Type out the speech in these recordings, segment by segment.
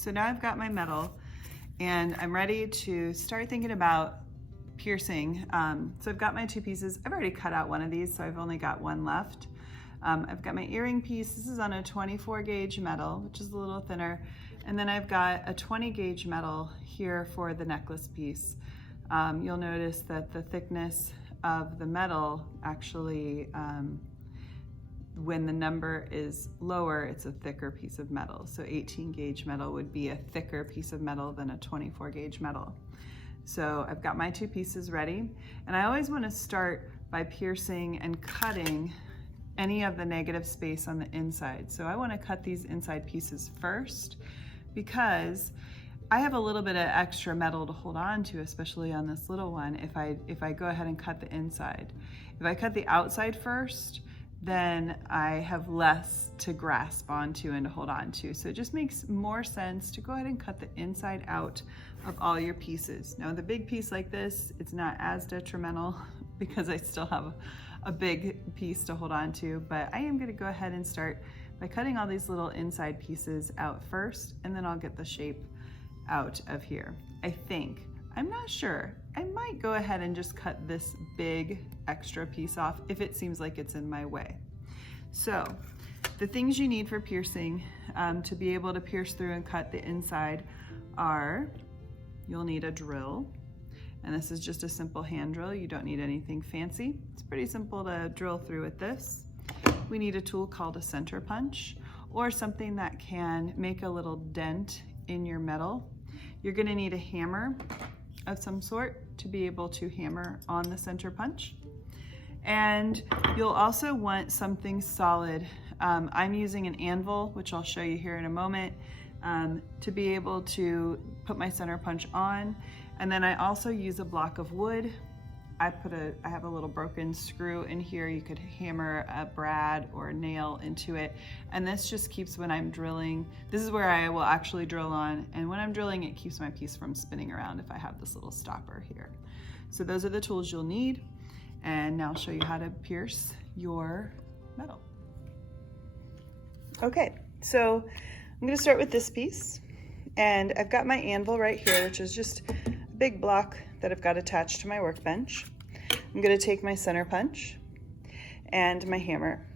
so now I've got my metal and I'm ready to start thinking about piercing. So I've got my two pieces. I've already cut out one of these, so I've only got one left. I've got my earring piece. This is on a 24 gauge metal, which is a little thinner. And then I've got a 20 gauge metal here for the necklace piece. You'll notice that the thickness of the metal actually, when the number is lower, it's a thicker piece of metal. So 18 gauge metal would be a thicker piece of metal than a 24 gauge metal. So I've got my two pieces ready, and I always want to start by piercing and cutting any of the negative space on the inside. So I want to cut these inside pieces first because I have a little bit of extra metal to hold on to, especially on this little one, if I go ahead and cut the inside. If I cut the outside first, then I have less to grasp onto and to hold on to. So it just makes more sense to go ahead and cut the inside out of all your pieces. Now the big piece like this, it's not as detrimental because I still have a big piece to hold on to, but I am gonna go ahead and start by cutting all these little inside pieces out first, and then I'll get the shape out of here. I think, I'm not sure. I might go ahead and just cut this big extra piece off if it seems like it's in my way. So the things you need for piercing to be able to pierce through and cut the inside are, you'll need a drill, and this is just a simple hand drill. You don't need anything fancy. It's pretty simple to drill through with this. We need a tool called a center punch, or something that can make a little dent in your metal. You're gonna need a hammer of some sort to be able to hammer on the center punch. And you'll also want something solid. I'm using an anvil, which I'll show you here in a moment, to be able to put my center punch on. And then I also use a block of wood. I have a little broken screw in here. You could hammer a brad or a nail into it. And this just keeps, when I'm drilling, this is where I will actually drill on. And when I'm drilling, it keeps my piece from spinning around if I have this little stopper here. So those are the tools you'll need. And now I'll show you how to pierce your metal. Okay, so I'm gonna start with this piece. And I've got my anvil right here, which is just a big block that I've got attached to my workbench. I'm gonna take my center punch and my hammer.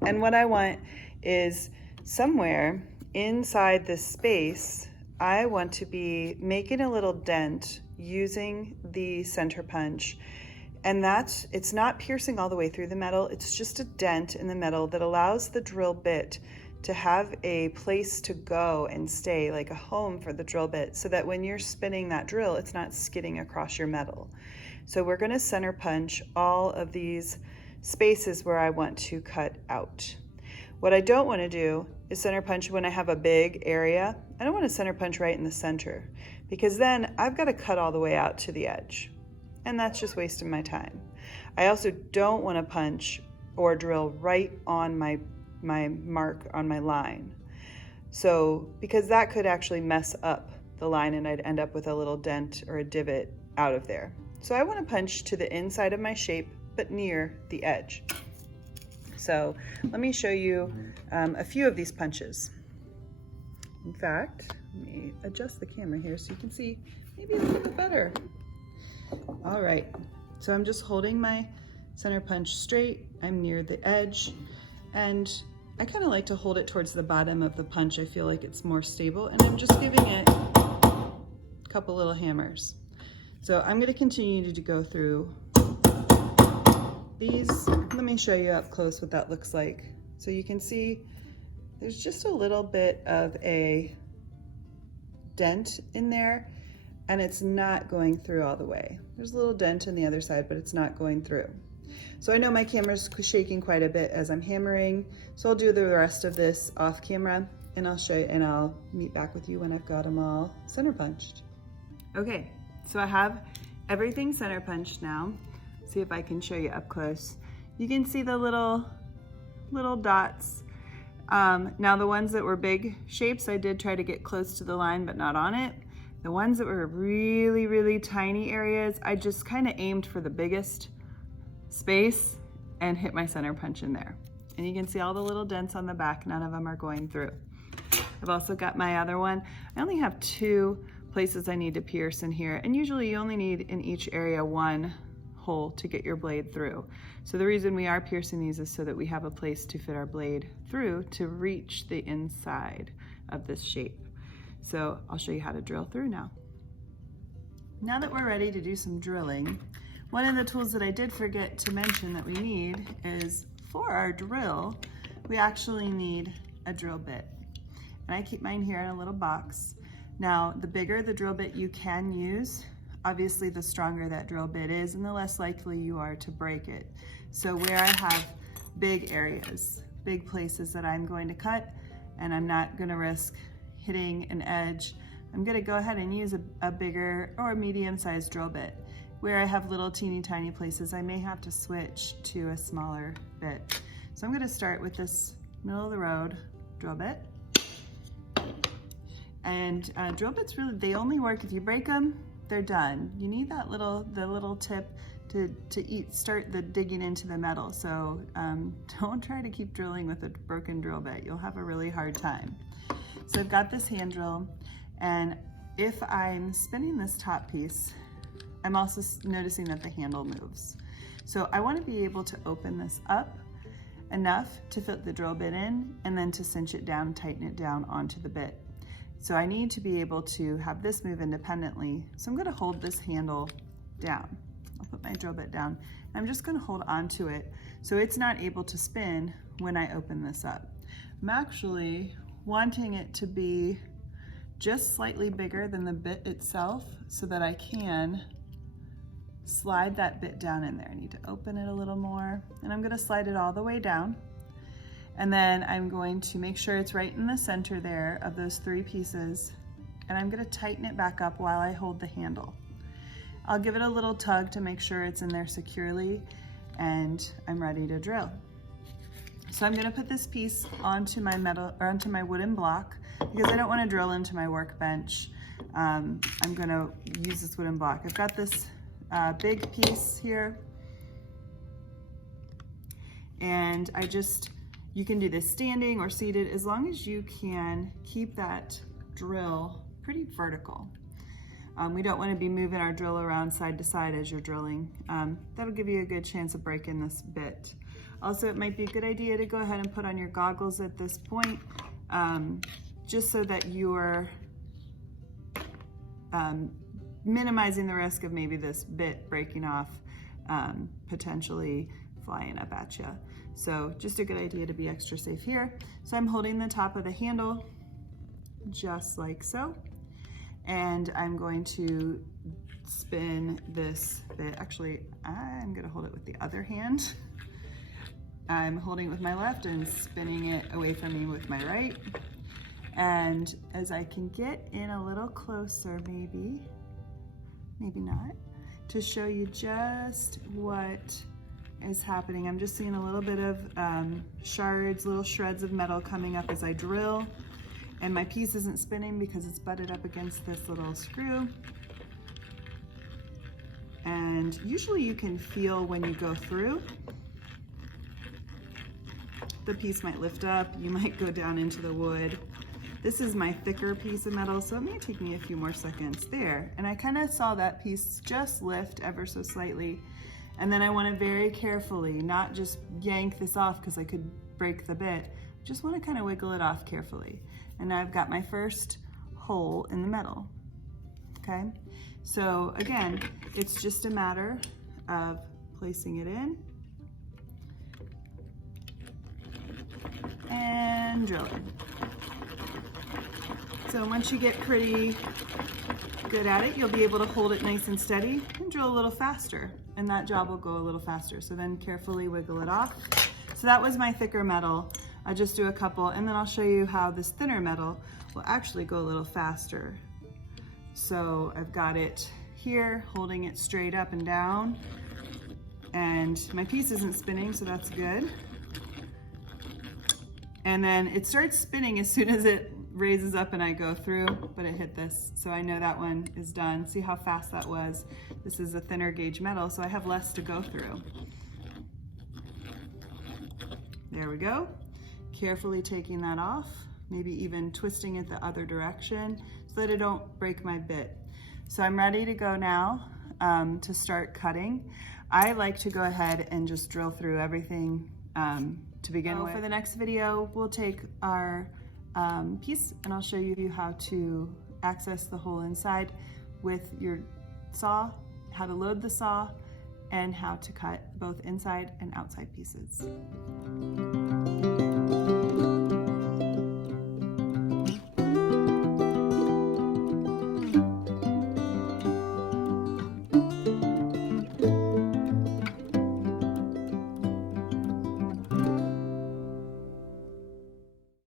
And what I want is somewhere inside this space, I want to be making a little dent using the center punch. And it's not piercing all the way through the metal, it's just a dent in the metal that allows the drill bit to have a place to go and stay, like a home for the drill bit, so that when you're spinning that drill, it's not skidding across your metal. So we're gonna center punch all of these spaces where I want to cut out. What I don't wanna do is center punch when I have a big area. I don't wanna center punch right in the center, because then I've gotta cut all the way out to the edge, and that's just wasting my time. I also don't wanna punch or drill right on my mark on my line. So, because that could actually mess up the line and I'd end up with a little dent or a divot out of there. So I want to punch to the inside of my shape, but near the edge. So let me show you a few of these punches. In fact, let me adjust the camera here so you can see maybe a little bit better. All right, so I'm just holding my center punch straight. I'm near the edge, and I kind of like to hold it towards the bottom of the punch. I feel like it's more stable, and I'm just giving it a couple little hammers. So I'm going to continue to go through these. Let me show you up close what that looks like. So you can see there's just a little bit of a dent in there, and it's not going through all the way. There's a little dent in the other side, but it's not going through. So I know my camera's shaking quite a bit as I'm hammering, so I'll do the rest of this off camera, and I'll show you, and I'll meet back with you when I've got them all center punched. Okay, so I have everything center punched now. See if I can show you up close. You can see the little dots. Now the ones that were big shapes, I did try to get close to the line, but not on it. The ones that were really, really tiny areas, I just kind of aimed for the biggest space and hit my center punch in there. And you can see all the little dents on the back, none of them are going through. I've also got my other one. I only have 2 places I need to pierce in here, and usually you only need in each area 1 hole to get your blade through. So the reason we are piercing these is so that we have a place to fit our blade through to reach the inside of this shape. So I'll show you how to drill through now. Now that we're ready to do some drilling, one of the tools that I did forget to mention that we need is, for our drill, we actually need a drill bit. And I keep mine here in a little box. Now, the bigger the drill bit you can use, obviously the stronger that drill bit is and the less likely you are to break it. So where I have big areas, big places that I'm going to cut, and I'm not gonna risk hitting an edge, I'm gonna go ahead and use a bigger or medium-sized drill bit. Where I have little teeny tiny places, I may have to switch to a smaller bit. So I'm gonna start with this middle of the road drill bit. And drill bits really, they only work if you break them, they're done. You need that the little tip to start the digging into the metal. So don't try to keep drilling with a broken drill bit. You'll have a really hard time. So I've got this hand drill, and if I'm spinning this top piece, I'm also noticing that the handle moves. So I want to be able to open this up enough to fit the drill bit in, and then to cinch it down, tighten it down onto the bit. So I need to be able to have this move independently. So I'm going to hold this handle down. I'll put my drill bit down. I'm just going to hold onto it so it's not able to spin when I open this up. I'm actually wanting it to be just slightly bigger than the bit itself so that I can slide that bit down in there. I need to open it a little more, and I'm going to slide it all the way down. And then I'm going to make sure it's right in the center there of those 3 pieces, and I'm going to tighten it back up while I hold the handle. I'll give it a little tug to make sure it's in there securely, and I'm ready to drill. So I'm going to put this piece onto my metal, or onto my wooden block, because I don't want to drill into my workbench. I'm going to use this wooden block. I've got this big piece here, and you can do this standing or seated, as long as you can keep that drill pretty vertical. We don't want to be moving our drill around side to side as you're drilling. That'll give you a good chance of breaking this bit. Also, it might be a good idea to go ahead and put on your goggles at this point, just so that you're minimizing the risk of maybe this bit breaking off, potentially flying up at you. So just a good idea to be extra safe here. So I'm holding the top of the handle just like so, and I'm going to spin this bit. Actually, I'm going to hold it with the other hand. I'm holding it with my left and spinning it away from me with my right. And as I can get in a little closer, maybe not, to show you just what is happening. I'm just seeing a little bit of shards, little shreds of metal coming up as I drill, and my piece isn't spinning because it's butted up against this little screw. And usually you can feel when you go through, the piece might lift up, you might go down into the wood. This is my thicker piece of metal, so it may take me a few more seconds there. And I kind of saw that piece just lift ever so slightly. And then I want to very carefully, not just yank this off because I could break the bit, just want to kind of wiggle it off carefully. And now I've got my first hole in the metal, okay? So again, it's just a matter of placing it in and drilling. So once you get pretty good at it, you'll be able to hold it nice and steady and drill a little faster, and that job will go a little faster. So then carefully wiggle it off. So that was my thicker metal. I'll just do a couple, and then I'll show you how this thinner metal will actually go a little faster. So I've got it here, holding it straight up and down, and my piece isn't spinning, so that's good. And then it starts spinning as soon as it raises up and I go through, but it hit this, so I know that one is done. See how fast that was? This is a thinner gauge metal, so I have less to go through. There we go. Carefully taking that off, maybe even twisting it the other direction so that I don't break my bit. So I'm ready to go now to start cutting. I like to go ahead and just drill through everything to begin with. For the next video, we'll take our piece and I'll show you how to access the hole inside with your saw, how to load the saw, and how to cut both inside and outside pieces.